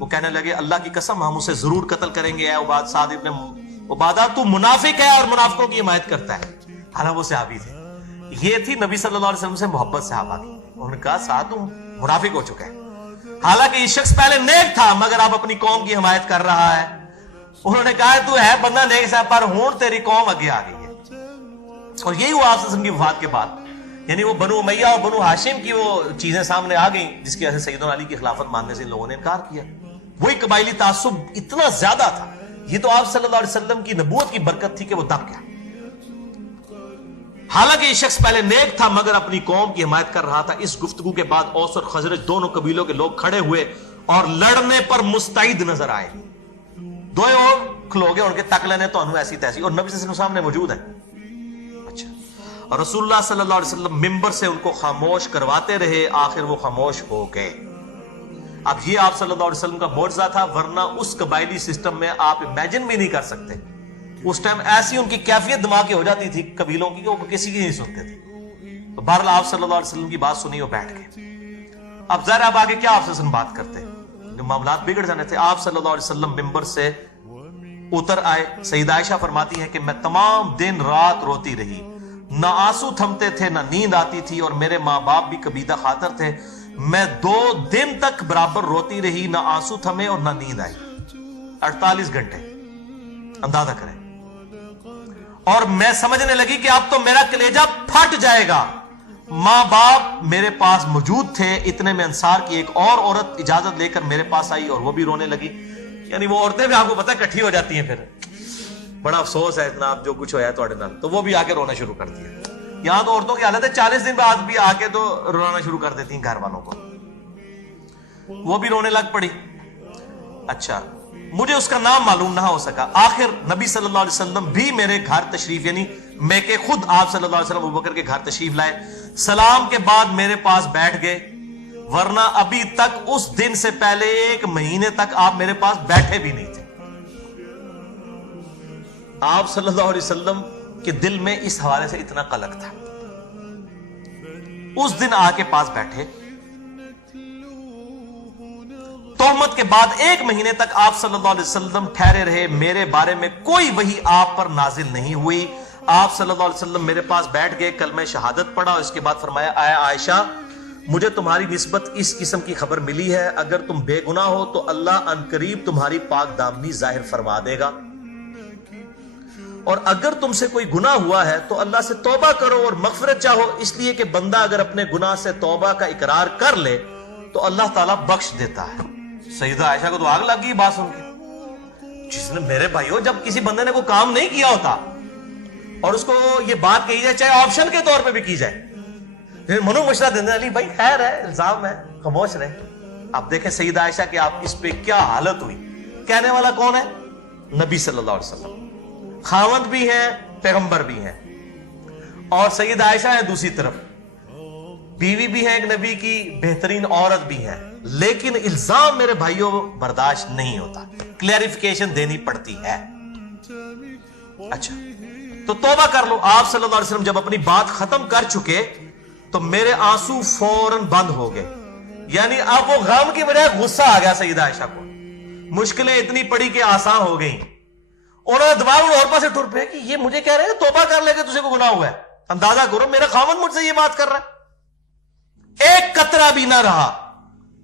وہ کہنے لگے اللہ کی قسم ہم اسے ضرور قتل کریں گے اے سعد ابن عبادہ، تو منافق ہے اور منافقوں کی حمایت کرتا ہے. حالانکہ وہ صحابی تھے. یہ تھی نبی صلی اللہ علیہ وسلم سے محبت صحابہ کی. انہوں نے کہا سعد تم منافق ہو چکا ہے. حالانکہ یہ شخص پہلے نیک تھا مگر اب اپنی قوم کی حمایت کر رہا ہے. انہوں نے کہا تو ہے بندہ نیک صاحب پر ہون تیری قوم آگے آ گئی ہے. اور یہی ہوا آپ صلی اللہ علیہ وسلم کی وفات کے بعد. یعنی وہ بنو امیہ اور بنو ہاشم کی وہ چیزیں سامنے آ گئیں جس کی وجہ سے سیدنا علی کی خلافت ماننے سے ان لوگوں نے انکار کیا. وہی قبائلی تعصب اتنا زیادہ تھا. یہ تو آپ صلی اللہ علیہ وسلم کی نبوت کی برکت تھی کہ وہ دب گیا. حالانکہ یہ شخص پہلے نیک تھا مگر اپنی قوم کی حمایت کر رہا تھا. اس گفتگو کے بعد اوس اور خزرج دونوں قبیلوں کے لوگ کھڑے ہوئے اور لڑنے پر مستعد نظر آئے. دو اور کھلو گے ان کے تک لینے تو انہوں ایسی تیسی، اور نبی صلی اللہ علیہ وسلم سامنے موجود ہے. اچھا، اور رسول اللہ صلی اللہ علیہ وسلم ممبر سے ان کو خاموش کرواتے رہے. آخر وہ خاموش ہو گئے. اب یہ آپ صلی اللہ علیہ وسلم کا معجزہ تھا، ورنہ اس قبائلی سسٹم میں آپ امیجن بھی نہیں کر سکتے. اس ٹائم ایسی ان کی کیفیت دماغ کی ہو جاتی تھی قبیلوں کی کہ وہ کسی کی نہیں سنتے تھے. تو بہرحال آپ صلی اللہ علیہ وسلم کی بات سنی اور بیٹھ گئے. اب ظاہر اب آگے کیا آپ سے بات کرتے، جو معاملات بگڑ جانے تھے. آپ صلی اللہ علیہ وسلم ممبر سے اتر آئے. سیدہ عائشہ فرماتی ہے کہ میں تمام دن رات روتی رہی، نہ آنسو تھمتے تھے نہ نیند آتی تھی، اور میرے ماں باپ بھی کبیدہ خاطر تھے. میں 2 دن تک برابر روتی رہی، نہ آنسو تھمے اور نہ نیند آئی. 48 گھنٹے اندازہ کریں. اور میں سمجھنے لگی کہ اب تو میرا کلیجہ پھٹ جائے گا. ماں باپ میرے پاس موجود تھے. اتنے میں انصار کی ایک اور عورت اجازت لے کر میرے پاس آئی اور وہ بھی رونے لگی. یعنی وہ عورتیں بھی آپ کو پتہ اکٹھی ہو جاتی ہیں. پھر بڑا افسوس ہے اتنا جو کچھ ہوا ہے تھوڑے نال، تو وہ بھی آ کے رونا شروع کر دیا. یہاں تو عورتوں کی حالت ہے 40 دن بعد بھی آ کے تو رونا شروع کر دیتی ہیں گھر والوں کو. وہ بھی رونے لگ پڑی. اچھا، مجھے اس کا نام معلوم نہ ہو سکا. آخر نبی صلی اللہ علیہ وسلم بھی میرے گھر تشریف، یعنی میں کہ خود آپ صلی اللہ علیہ وسلم ابوبکر کے گھر تشریف لائے. سلام کے بعد میرے پاس بیٹھ گئے، ورنہ ابھی تک اس دن سے پہلے 1 مہینے تک آپ میرے پاس بیٹھے بھی نہیں تھے. آپ صلی اللہ علیہ وسلم کے دل میں اس حوالے سے اتنا قلق تھا. اس دن آ کے پاس بیٹھے. تہمت کے بعد 1 مہینے تک آپ صلی اللہ علیہ وسلم ٹھہرے رہے. میرے بارے میں کوئی وحی آپ پر نازل نہیں ہوئی. آپ صلی اللہ علیہ وسلم میرے پاس بیٹھ گئے، کلمہ شہادت پڑھا، اس کے بعد فرمایا اے عائشہ، مجھے تمہاری نسبت اس قسم کی خبر ملی ہے. اگر تم بے گناہ ہو تو اللہ ان قریب تمہاری پاک دامنی ظاہر فرما دے گا، اور اگر تم سے کوئی گناہ ہوا ہے تو اللہ سے توبہ کرو اور مغفرت چاہو. اس لیے کہ بندہ اگر اپنے گناہ سے توبہ کا اقرار کر لے تو اللہ تعالیٰ بخش دیتا ہے. سیدہ عائشہ کو تو آگ لگ گئی بات سن کے. جس نے میرے بھائیو جب کسی بندے نے کوئی کام نہیں کیا ہوتا اور اس کو یہ بات کہی جائے، چاہے آپشن کے طور پہ بھی کی جائے، منو مشورہ دینے علی بھائی خیر ہے، الزام ہے، خاموش رہے. اب دیکھیں سیدہ عائشہ کہ آپ اس پہ کیا حالت ہوئی. کہنے والا کون ہے؟ نبی صلی اللہ علیہ وسلم. خاوند بھی ہیں، پیغمبر بھی ہیں، اور سیدہ عائشہ ہے دوسری طرف، بیوی بھی ہے ایک نبی کی، بہترین عورت بھی ہے. لیکن الزام میرے بھائیوں برداشت نہیں ہوتا، کلیریفیکیشن دینی پڑتی ہے. اچھا تو توبہ کر لو. آپ صلی اللہ علیہ وسلم جب اپنی بات ختم کر چکے تو میرے آنسو فوراً بند ہو گئے. یعنی اب وہ غم کی بجائے غصہ آ گیا سیدہ عائشہ کو. مشکلیں اتنی پڑی کہ آسان ہو گئیں. انہوں نے دباؤ اور پاسے ٹر پہ کہ یہ مجھے کہہ رہے ہیں توبہ کر لے کے تجھے کو گناہ ہوا ہے. اندازہ کرو میرا خاوند مجھ سے یہ بات کر رہا ہے. ایک قطرہ بھی نہ رہا.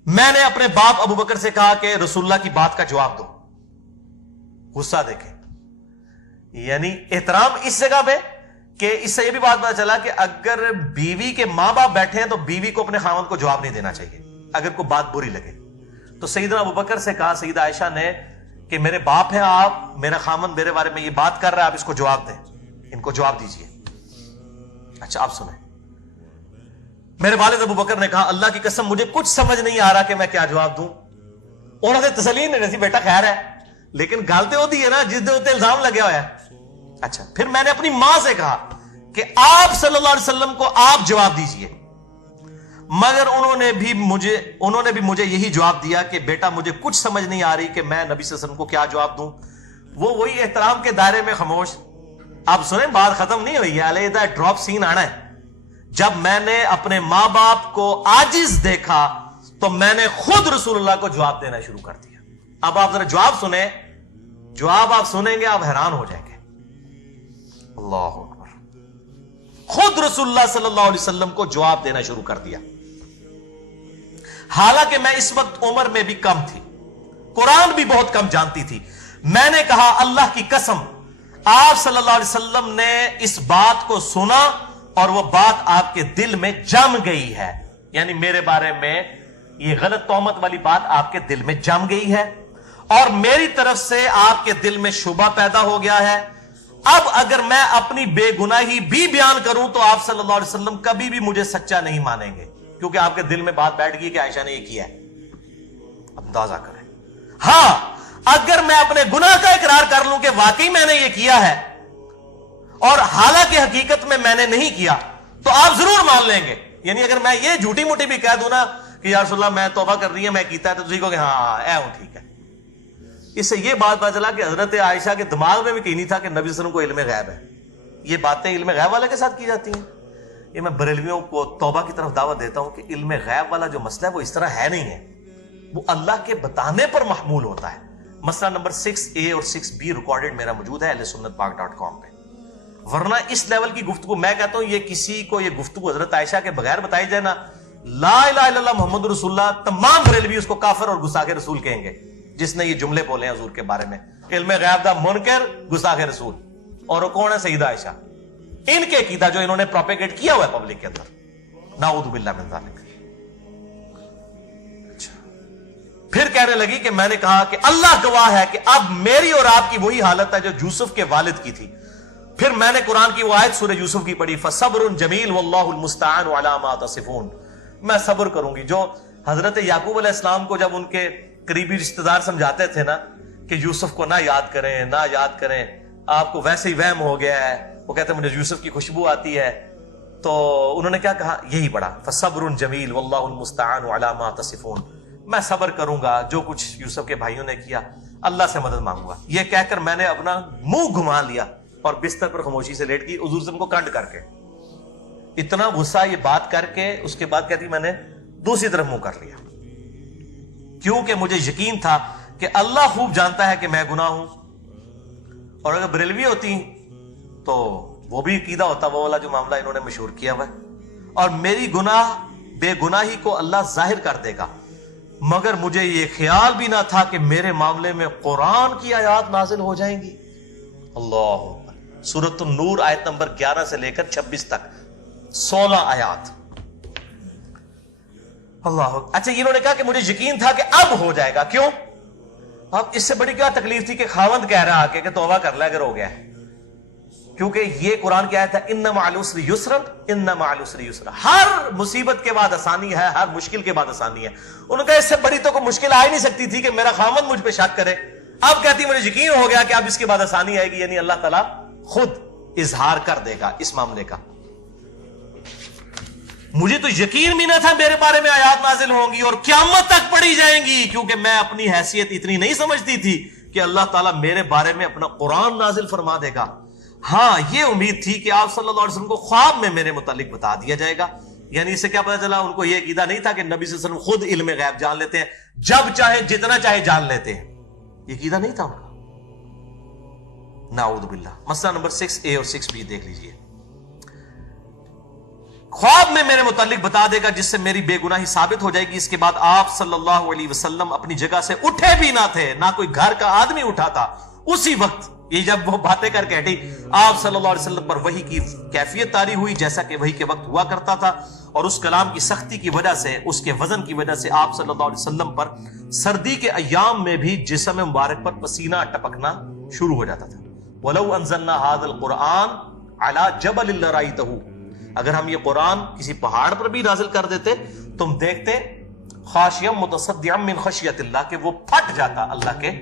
میں نے اپنے باپ ابوبکر سے کہا کہ رسول اللہ کی بات کا جواب دو. غصہ دیکھیں، یعنی احترام اس جگہ پہ کہ اس سے یہ بھی بات پتا چلا کہ اگر بیوی کے ماں باپ بیٹھے ہیں تو بیوی کو اپنے خاوند کو جواب نہیں دینا چاہیے اگر کوئی بات بری لگے. تو سیدنا ابوبکر سے کہا سیدہ عائشہ نے کہ میرے باپ ہیں آپ، میرا خاوند میرے بارے میں یہ بات کر رہا ہے، آپ اس کو جواب دیں، ان کو جواب دیجئے. اچھا آپ سنیں. میرے والد ابوبکر نے کہا اللہ کی قسم مجھے کچھ سمجھ نہیں آ رہا کہ میں کیا جواب دوں. انہوں نے تسلی نہیں رہی بیٹا خیر ہے، لیکن گالتے ہوتی ہے نا جس دے ہوتے الزام لگے ہوا ہے. اچھا پھر میں نے اپنی ماں سے کہا کہ آپ صلی اللہ علیہ وسلم کو آپ جواب دیجئے، مگر انہوں نے بھی مجھے یہی جواب دیا کہ بیٹا مجھے کچھ سمجھ نہیں آ رہی کہ میں نبی صلی اللہ علیہ وسلم کو کیا جواب دوں. وہی احترام کے دائرے میں خاموش. اب سنیں بات ختم نہیں ہوئی ہے، علیحدہ ڈراپ سین آنا ہے. جب میں نے اپنے ماں باپ کو عاجز دیکھا تو میں نے خود رسول اللہ کو جواب دینا شروع کر دیا. اب آپ ذرا جواب سنیں، جواب آپ سنیں گے آپ حیران ہو جائیں گے. اللہ اکبر. خود رسول اللہ صلی اللہ علیہ وسلم کو جواب دینا شروع کر دیا. حالانکہ میں اس وقت عمر میں بھی کم تھی، قرآن بھی بہت کم جانتی تھی. میں نے کہا اللہ کی قسم آپ صلی اللہ علیہ وسلم نے اس بات کو سنا اور وہ بات آپ کے دل میں جم گئی ہے، یعنی میرے بارے میں یہ غلط تہمت والی بات آپ کے دل میں جم گئی ہے اور میری طرف سے آپ کے دل میں شبہ پیدا ہو گیا ہے. اب اگر میں اپنی بے گناہی بھی بیان کروں تو آپ صلی اللہ علیہ وسلم کبھی بھی مجھے سچا نہیں مانیں گے، کیونکہ آپ کے دل میں بات بیٹھ گئی کہ عائشہ نے یہ کیا ہے. اندازہ کریں. ہاں اگر میں اپنے گناہ کا اقرار کر لوں کہ واقعی میں نے یہ کیا ہے اور حالانکہ حقیقت میں نے نہیں کیا تو آپ ضرور مان لیں گے. یعنی اگر میں یہ جھوٹی موٹی بھی کہہ دوں نا کہ یا رسول اللہ میں توبہ کر رہی ہے میں کیتا ہے تو تجھے کہو کہ ہاں اے ہوں ٹھیک ہے. اس سے یہ بات پتا چلا کہ حضرت عائشہ کے دماغ میں بھی کہیں نہیں تھا کہ نبی صلی اللہ علیہ وسلم کو علم غیب ہے. یہ باتیں علم غیب والے کے ساتھ کی جاتی ہیں. یہ میں بریلویوں کو توبہ کی طرف دعوت دیتا ہوں کہ علم غیب والا جو مسئلہ ہے وہ اس طرح ہے نہیں ہے، وہ اللہ کے بتانے پر محمول ہوتا ہے. مسئلہ نمبر 6A اور 6B ریکارڈڈ میرا موجود ہے ahlsunnatpak.com پہ. ورنہ اس لیول کی گفتگو میں کہتا ہوں یہ کسی کو یہ گفتگو حضرت عائشہ کے بغیر بتائی جائے نا، لا الہ الا اللہ محمد رسول اللہ، تمام بریلوی اس کو کافر اور گستاخ رسول کہیں گے جس نے یہ جملے بولے ہیں حضور کے بارے میں. علم غیب دا منکر گستاخ رسول. اور وہ کون ہے؟ سیدہ عائشہ. ان کے عقیدہ جو انہوں نے پروپیگیٹ کیا ہوا ہے پبلک کے اندر. نعوذ باللہ من ذالک. پھر کہنے لگی کہ میں نے کہا کہ اللہ گواہ ہے کہ اب میری اور آپ کی وہی حالت ہے جو یوسف کے والد کی تھی. پھر میں نے قرآن کی وہ آیت سورہ یوسف کی پڑھی فَصَبْرٌ جَمِيلٌ وَاللَّهُ الْمُسْتَعَانُ عَلَى مَا تَصِفُونَ. میں صبر کروں گی. جو حضرت یعقوب علیہ السلام کو جب ان کے قریبی رشتہ دار سمجھاتے تھے نا کہ یوسف کو نہ یاد کریں نہ یاد کریں، آپ کو ویسے ہی وہم ہو گیا ہے، وہ کہتے ہیں مجھے یوسف کی خوشبو آتی ہے، تو انہوں نے کیا کہا؟ یہی پڑھا فَصَبْرٌ جَمِيلٌ وَاللَّهُ الْمُسْتَعَانُ عَلَى مَا تَصِفُونَ. میں صبر کروں گا جو کچھ یوسف کے بھائیوں نے کیا، اللہ سے مدد مانگوں گا. یہ کہہ کر میں نے اپنا منہ گھما لیا اور بستر پر خاموشی سے لیٹ گئی حضور سے کو کنڈ کر کے. اتنا غصہ یہ بات کر کے اس کے بعد کہتی میں نے دوسری طرف منہ کر لیا، کیونکہ مجھے یقین تھا کہ اللہ خوب جانتا ہے کہ میں گناہ ہوں. اور اگر بریلوی ہوتی تو وہ بھی عقیدہ ہوتا وہ والا جو معاملہ انہوں نے مشہور کیا ہوا ہے. اور میری گناہ بے گناہی کو اللہ ظاہر کر دے گا، مگر مجھے یہ خیال بھی نہ تھا کہ میرے معاملے میں قرآن کی آیات نازل ہو جائیں گی. اللہ اکبر. سورۃ النور آیت نمبر 11 سے لے کر 26 تک 16 آیات. اللہ اکبر. اچھا انہوں نے کہا کہ مجھے یقین تھا کہ اب ہو جائے گا. کیوں؟ اب اس سے بڑی کیا تکلیف تھی کہ خاوند کہہ رہا کہ توبہ کر لے اگر ہو گیا ہے، کیونکہ یہ قرآن کی آیت ہے ان مع العسر یسرا ان مع العسر یسرا. ہر مصیبت کے بعد آسانی ہے، ہر مشکل کے بعد آسانی ہے. انہوں نے کہا اس سے بڑی تو کوئی مشکل آ ہی نہیں سکتی تھی کہ میرا خاوند مجھ پہ شک کرے. اب کہتی مجھے یقین ہو گیا کہ اب اس کے بعد آسانی آئے گی، یعنی اللہ تعالیٰ خود اظہار کر دے گا اس معاملے کا. مجھے تو یقین بھی نہ تھا میرے بارے میں آیات نازل ہوں گی اور قیامت تک پڑھی جائیں گی، کیونکہ میں اپنی حیثیت اتنی نہیں سمجھتی تھی کہ اللہ تعالیٰ میرے بارے میں اپنا قرآن نازل فرما دے گا. ہاں یہ امید تھی کہ آپ صلی اللہ علیہ وسلم کو خواب میں میرے متعلق بتا دیا جائے گا. یعنی اس سے کیا پتا چلا؟ ان کو یہ عقیدہ نہیں تھا کہ نبی صلی اللہ علیہ وسلم خود علم غیب جان لیتے ہیں، جب چاہے جتنا چاہے جان لیتے ہیں. یہ عقیدہ نہیں تھا ان کا. نعوذ باللہ. مسئلہ نمبر 6A اور 6B دیکھ لیجئے. خواب میں میرے متعلق بتا دے گا جس سے میری بے گناہی ثابت ہو جائے گی. اس کے بعد آپ صلی اللہ علیہ وسلم اپنی جگہ سے اٹھے بھی نہ تھے، نہ کوئی گھر کا آدمی اٹھا تھا. اسی وقت یہ جب وہ باتیں کر کے ہٹی آپ صلی اللہ علیہ وسلم پر وحی کی کیفیت طاری ہوئی جیسا کہ وحی کے وقت ہوا کرتا تھا، اور اس کلام کی سختی کی وجہ سے، اس کے وزن کی وجہ سے آپ صلی اللہ علیہ وسلم پر سردی کے ایام میں بھی جسم مبارک پر پسینہ ٹپکنا شروع ہو جاتا تھا. وَلَوْ أَنزَلْنَا هَذَا الْقُرْآنَ عَلَى جَبَلٍ لَرَأَيْتَهُ. اگر ہم یہ قرآن کسی پہاڑ پر بھی نازل کر دیتے تم دیکھتے خاشعا متصدعا من خشیت اللہ کہ وہ پھٹ جاتا اللہ کے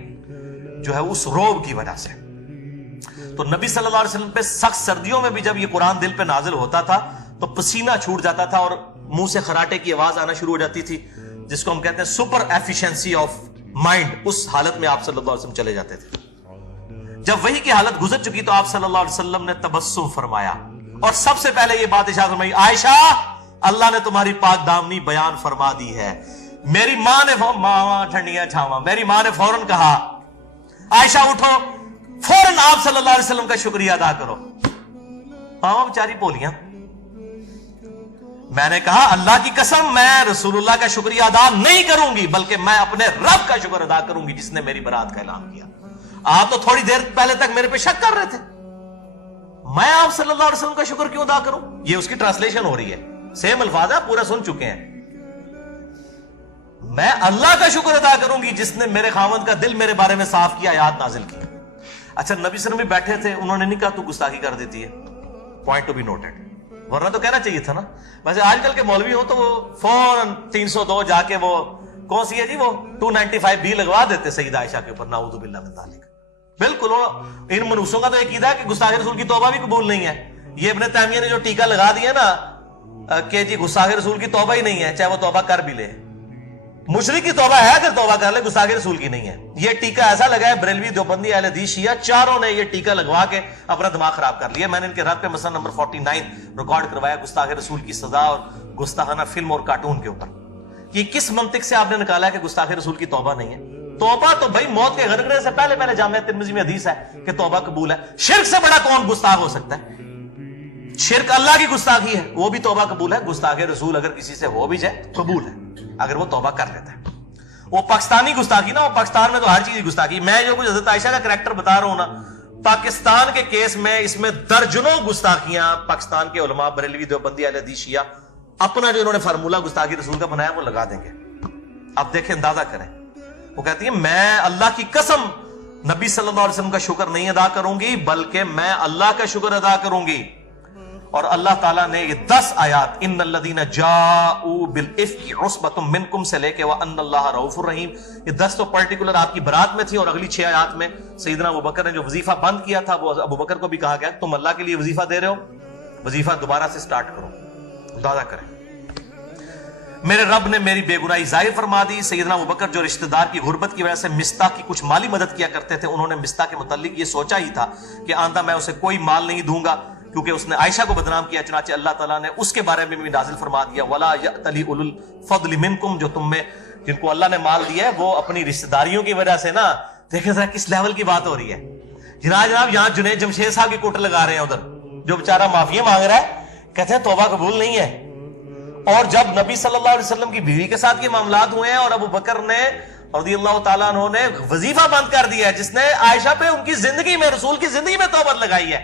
جو ہے اس روب کی وجہ سے. تو نبی صلی اللہ علیہ وسلم پہ سخت سردیوں میں بھی جب یہ قرآن دل پہ نازل ہوتا تھا تو پسینہ چھوٹ جاتا تھا اور منہ سے خراٹے کی آواز آنا شروع ہو جاتی تھی، جس کو ہم کہتے ہیں سپر ایفیشنسی آف مائنڈ. اس حالت میں آپ صلی اللہ علیہ وسلم چلے جاتے تھے. جب وحی کی حالت گزر چکی تو آپ صلی اللہ علیہ وسلم نے تبسم فرمایا اور سب سے پہلے یہ بات ارشاد فرمائی عائشہ اللہ نے تمہاری پاک دامنی بیان فرما دی ہے. میری ماں نے ماں ٹھنڈیاں چھاواں، میری ماں نے فوراً کہا عائشہ اٹھو، فوراً آپ صلی اللہ علیہ وسلم کا شکریہ ادا کرو. ماں بیچاری بولیاں. میں نے کہا اللہ کی قسم میں رسول اللہ کا شکریہ ادا نہیں کروں گی، بلکہ میں اپنے رب کا شکر ادا کروں گی جس نے میری برات کا اعلان کیا. آپ تو تھوڑی دیر پہلے تک میرے پہ شک کر رہے تھے، میں آپ صلی اللہ علیہ وسلم کا شکر کیوں ادا کروں؟ یہ اس کی ٹرانسلیشن ہو رہی ہے، سیم الفاظ ہے، پورا سن چکے ہیں. میں اللہ کا شکر ادا کروں گی جس نے میرے خاوند کا دل میرے بارے میں صاف کیا، آیات نازل کی. اچھا نبی صلی اللہ علیہ وسلم بھی بیٹھے تھے، انہوں نے نہیں کہا تو گستاخی کر دیتی ہے، پوائنٹ ٹو بی نوٹڈ، ورنہ تو کہنا چاہیے تھا نا. ویسے آج کل کے مولوی ہو تو وہ فوراً 302 جا کے وہ کون سی ہے جی وہ 295 لگوا دیتے سیدہ عائشہ کے اوپر، نعوذ باللہ من ذالک. بالکل ان منوسوں کا تو عقیدہ ہے کہ گستاخ رسول کی توبہ بھی قبول نہیں ہے. یہ ابن تیمیہ نے جو ٹیکہ لگا دیا نا کہ جی گستاخ رسول کی توبہ ہی نہیں ہے، چاہے وہ توبہ کر بھی لے. مشرک کی توبہ ہے کہ توبہ کر لے، گستاخ رسول کی نہیں ہے. یہ ٹیکہ ایسا لگا ہے بریلوی، دیوبندی، اہل حدیث، شیعہ چاروں نے یہ ٹیکہ لگوا کے اپنا دماغ خراب کر لیا. میں نے ان کے رد پہ مسئلہ نمبر 49 ریکارڈ کروایا، گستاخ رسول کی سزا اور گستاخانہ فلم اور کارٹون کے اوپر. یہ کس منطق سے آپ نے نکالا ہے کہ گستاخ رسول کی توبہ نہیں ہے؟ توبہ تو بھائی موت کے غرغرے سے پہلے جامعہ ترمذی میں حدیث ہے کہ توبہ قبول ہے. شرک سے بڑا کون گستاخ ہو سکتا ہے؟ شرک اللہ کی گستاخی ہے، وہ بھی توبہ قبول ہے. گستاخ رسول اگر کسی سے ہو بھی جائے قبول ہے اگر وہ توبہ کر لیتا ہے. وہ پاکستانی گستاخی نا، وہ پاکستان میں تو ہر چیز گستاخی. میں جو کچھ حضرت عائشہ کا کریکٹر بتا رہا ہوں نا، پاکستان کے کیس میں اس میں درجنوں گستاخیاں پاکستان کے علماء بریلوی، دیوبندی، اہل حدیث، شیعہ اپنا جو انہوں نے فارمولہ گستاخی رسول کا بنایا وہ لگا دیں گے. آپ دیکھیں، اندازہ کریں. وہ کہتی ہے میں اللہ کی قسم نبی صلی اللہ علیہ وسلم کا شکر نہیں ادا کروں گی، بلکہ میں اللہ کا شکر ادا کروں گی. اور اللہ تعالیٰ نے یہ 10 آیات ان الذین جاءوا بالافک عصبۃ منکم سے لے کے وان اللہ رؤوف الرحیم، یہ 10 تو پرٹیکولر آپ کی برات میں تھی، اور اگلی 6 آیات میں سیدنا ابوبکر نے جو وظیفہ بند کیا تھا وہ ابوبکر کو بھی کہا گیا تم اللہ کے لیے وظیفہ دے رہے ہو، وظیفہ دوبارہ سے سٹارٹ کرو. اندازہ کریں. میرے رب نے میری بے گناہی ظاہر فرما دی. سیدنا ابوبکر جو رشتہ دار کی غربت کی وجہ سے مستح کی کچھ مالی مدد کیا کرتے تھے، انہوں نے مستح کے متعلق یہ سوچا ہی تھا کہ آئندہ میں اسے کوئی مال نہیں دوں گا کیونکہ اس نے عائشہ کو بدنام کیا. چنانچہ اللہ تعالیٰ نے اس کے بارے میں بھی نازل فرما دیا وَلَا يَأْتَلِ أُولُو الْفَضْلِ مِنْكُمْ، جو تم میں جن کو اللہ نے مال دیا ہے وہ اپنی رشتہ داریوں کی وجہ سے نا، دیکھیں ذرا کس لیول کی بات ہو رہی ہے. جناب یہاں جنید جمشید صاحب کی کوٹ لگا رہے ہیں، ادھر جو بیچارہ معافی مانگ رہا ہے کہتے ہیں توبہ قبول نہیں ہے. اور جب نبی صلی اللہ علیہ وسلم کی بیوی کے ساتھ یہ معاملات ہوئے ہیں اور ابو بکر نے رضی اللہ تعالیٰ عنہ نے وظیفہ بند کر دیا ہے جس نے عائشہ پہ ان کی زندگی میں، رسول کی زندگی میں توبہ لگائی ہے،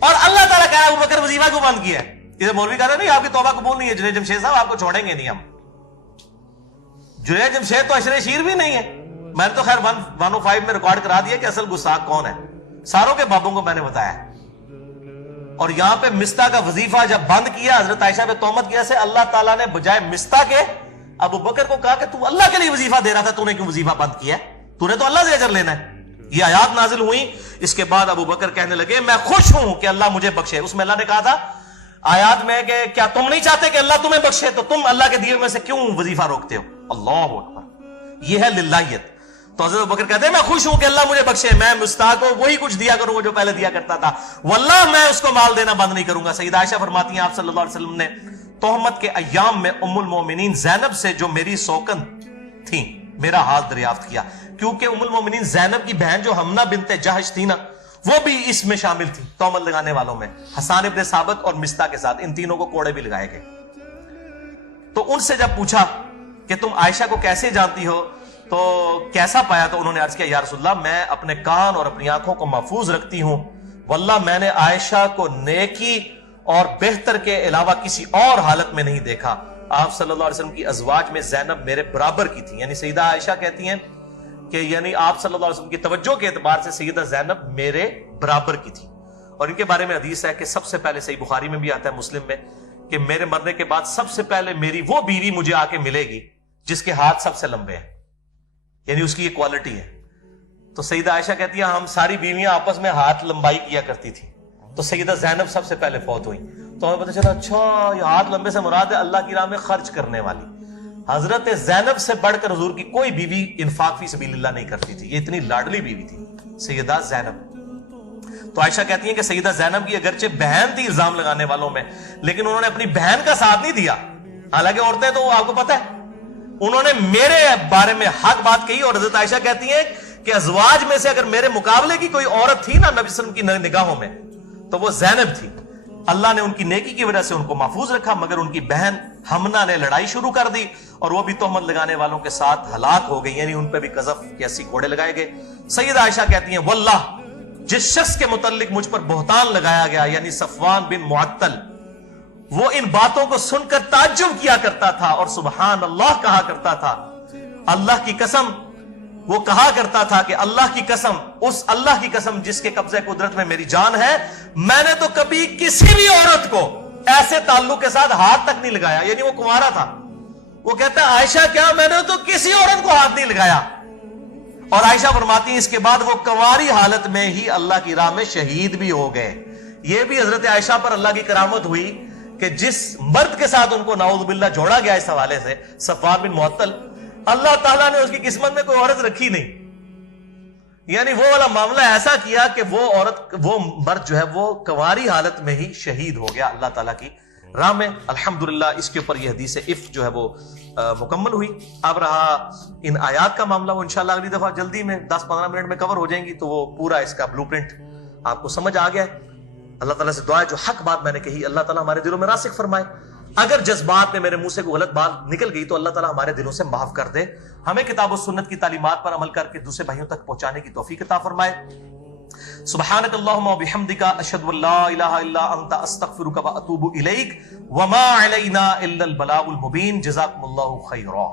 اور اللہ تعالیٰ کہہ رہا ہے ابو بکر وظیفہ کو بند کیا ہے. یہ مولوی کہہ رہے نہیں آپ کی توبہ قبول نہیں ہے، جنید جمشید صاحب آپ کو چھوڑیں گے نہیں ہم. جنید جمشید تو عشر شیر بھی نہیں ہے. میں نے تو خیر 105 میں ریکارڈ کرا دیا کہ اصل گستاخ کون ہے، ساروں کے بابوں کو میں نے بتایا. اور یہاں پہ مستح کا وظیفہ جب بند کیا حضرت عائشہ پہ تہمت کیا سے اللہ تعالیٰ نے بجائے مستح کے ابو بکر کو کہا کہ تو اللہ کے لیے وظیفہ دے رہا تھا، تو نے کیوں وظیفہ بند کیا؟ تو نے تو اللہ سے اجر لینا ہے. یہ آیات نازل ہوئی. اس کے بعد ابو بکر کہنے لگے میں خوش ہوں کہ اللہ مجھے بخشے. اس میں اللہ نے کہا تھا آیات میں کہ کیا تم نہیں چاہتے کہ اللہ تمہیں بخشے، تو تم اللہ کے دیے میں سے کیوں وظیفہ روکتے ہو؟ اللہ اکبر، یہ ہے للہیت. تو حضرت ابو بکر کہتے ہیں میں خوش ہوں کہ اللہ مجھے بخشے، میں مستح کو وہی کچھ دیا کروں گا جو پہلے دیا کرتا تھا، واللہ میں اس کو مال دینا بند نہیں کروں گا. سیدہ عائشہ فرماتی ہیں آپ صلی اللہ علیہ وسلم نے تہمت کے ایام میں ام المومنین زینب سے جو میری سوکن تھی میرا ہاتھ دریافت کیا، کیونکہ ام المومنین زینب کی بہن جو حمنہ بنت جہش تھی نا وہ بھی اس میں شامل تھی تہمت لگانے والوں میں، حسان ابن ثابت اور مستح کے ساتھ ان تینوں کو کوڑے بھی لگائے گئے. تو ان سے جب پوچھا کہ تم عائشہ کو کیسے جانتی ہو تو کیسا پایا، تو انہوں نے عرض کیا یا رسول اللہ میں اپنے کان اور اپنی آنکھوں کو محفوظ رکھتی ہوں، واللہ میں نے عائشہ کو نیکی اور بہتر کے علاوہ کسی اور حالت میں نہیں دیکھا. آپ صلی اللہ علیہ وسلم کی ازواج میں زینب میرے برابر کی تھی. یعنی سیدہ عائشہ کہتی ہیں کہ یعنی آپ صلی اللہ علیہ وسلم کی توجہ کے اعتبار سے سیدہ زینب میرے برابر کی تھی. اور ان کے بارے میں حدیث ہے کہ سب سے پہلے، صحیح بخاری میں بھی آتا ہے، مسلم میں، کہ میرے مرنے کے بعد سب سے پہلے میری وہ بیوی مجھے آ کے ملے گی جس کے ہاتھ سب سے لمبے ہیں، یعنی اس کی یہ کوالٹی ہے. تو سیدہ عائشہ کہتی ہے ہم ساری بیویاں آپس میں ہاتھ لمبائی کیا کرتی تھی، تو سیدہ زینب سب سے پہلے فوت ہوئی. تو ہمیں پتہ چلا اچھا یہ ہاتھ لمبے سے مراد ہے اللہ کی راہ میں خرچ کرنے والی. حضرت زینب سے بڑھ کر حضور کی کوئی بیوی انفاق فی سبیل اللہ نہیں کرتی تھی، یہ اتنی لاڈلی بیوی تھی سیدہ زینب. تو عائشہ کہتی ہیں کہ سیدہ زینب کی اگرچہ بہن تھی الزام لگانے والوں میں، لیکن انہوں نے اپنی بہن کا ساتھ نہیں دیا. حالانکہ عورتیں تو آپ کو پتہ ہے انہوں نے میرے بارے میں حق بات کہی، اور حضرت عائشہ کہتی ہیں کہ ازواج میں سے اگر میرے مقابلے کی کوئی عورت تھی نا نبی صلی اللہ علیہ وسلم کی نگاہوں میں تو وہ زینب تھی. اللہ نے ان کی نیکی کی وجہ سے ان کو محفوظ رکھا، مگر ان کی بہن حمنا نے لڑائی شروع کر دی اور وہ بھی تہمت لگانے والوں کے ساتھ ہلاک ہو گئی، یعنی ان پہ بھی قذف کے 80 کوڑے لگائے گئے. سیدہ عائشہ کہتی ہیں واللہ جس شخص کے متعلق مجھ پر بہتان لگایا گیا یعنی صفوان بن معطل، وہ ان باتوں کو سن کر تعجب کیا کرتا تھا اور سبحان اللہ کہا کرتا تھا. اللہ کی قسم، وہ کہا کرتا تھا کہ اللہ کی قسم، اس اللہ کی قسم جس کے قبضے قدرت میں میری جان ہے، میں نے تو کبھی کسی بھی عورت کو ایسے تعلق کے ساتھ ہاتھ تک نہیں لگایا. یعنی وہ کنوارا تھا. وہ کہتا ہے عائشہ کیا میں نے تو کسی عورت کو ہاتھ نہیں لگایا. اور عائشہ فرماتی ہیں اس کے بعد وہ کنواری حالت میں ہی اللہ کی راہ میں شہید بھی ہو گئے. یہ بھی حضرت عائشہ پر اللہ کی کرامت ہوئی کہ جس مرد کے ساتھ ان کو نعوذ باللہ جوڑا گیا اس حوالے سے، صفوان بن معطل، اللہ تعالیٰ نے اس کی قسمت میں کوئی عورت رکھی نہیں. یعنی وہ والا معاملہ ایسا کیا کہ وہ مرد جو ہے وہ کنواری حالت میں ہی شہید ہو گیا اللہ تعالیٰ کی راہ میں. الحمدللہ اس کے اوپر یہ حدیث عفق جو ہے وہ مکمل ہوئی. اب رہا ان آیات کا معاملہ، وہ انشاءاللہ اگلی دفعہ جلدی میں 10-15 منٹ میں کور ہو جائیں گی، تو وہ پورا اس کا بلو پرنٹ آپ کو سمجھ آ گیا ہے. اللہ تعالیٰ سے دعا ہے جو حق بات میں نے کہی اللہ تعالیٰ ہمارے دلوں میں راسخ فرمائے. اگر جذبات میں میرے منہ سے کوئی غلط بات نکل گئی تو اللہ تعالیٰ ہمارے دلوں سے معاف کر دے. ہمیں کتاب و سنت کی تعلیمات پر عمل کر کے دوسرے بھائیوں تک پہنچانے کی توفیق عطا فرمائے. سبحانک اللہم و بحمدک اشہد ان لا الہ الا انت استغفرک و اتوب الیک وما علینا الا البلاغ المبین. جزاکم اللہ خیرا.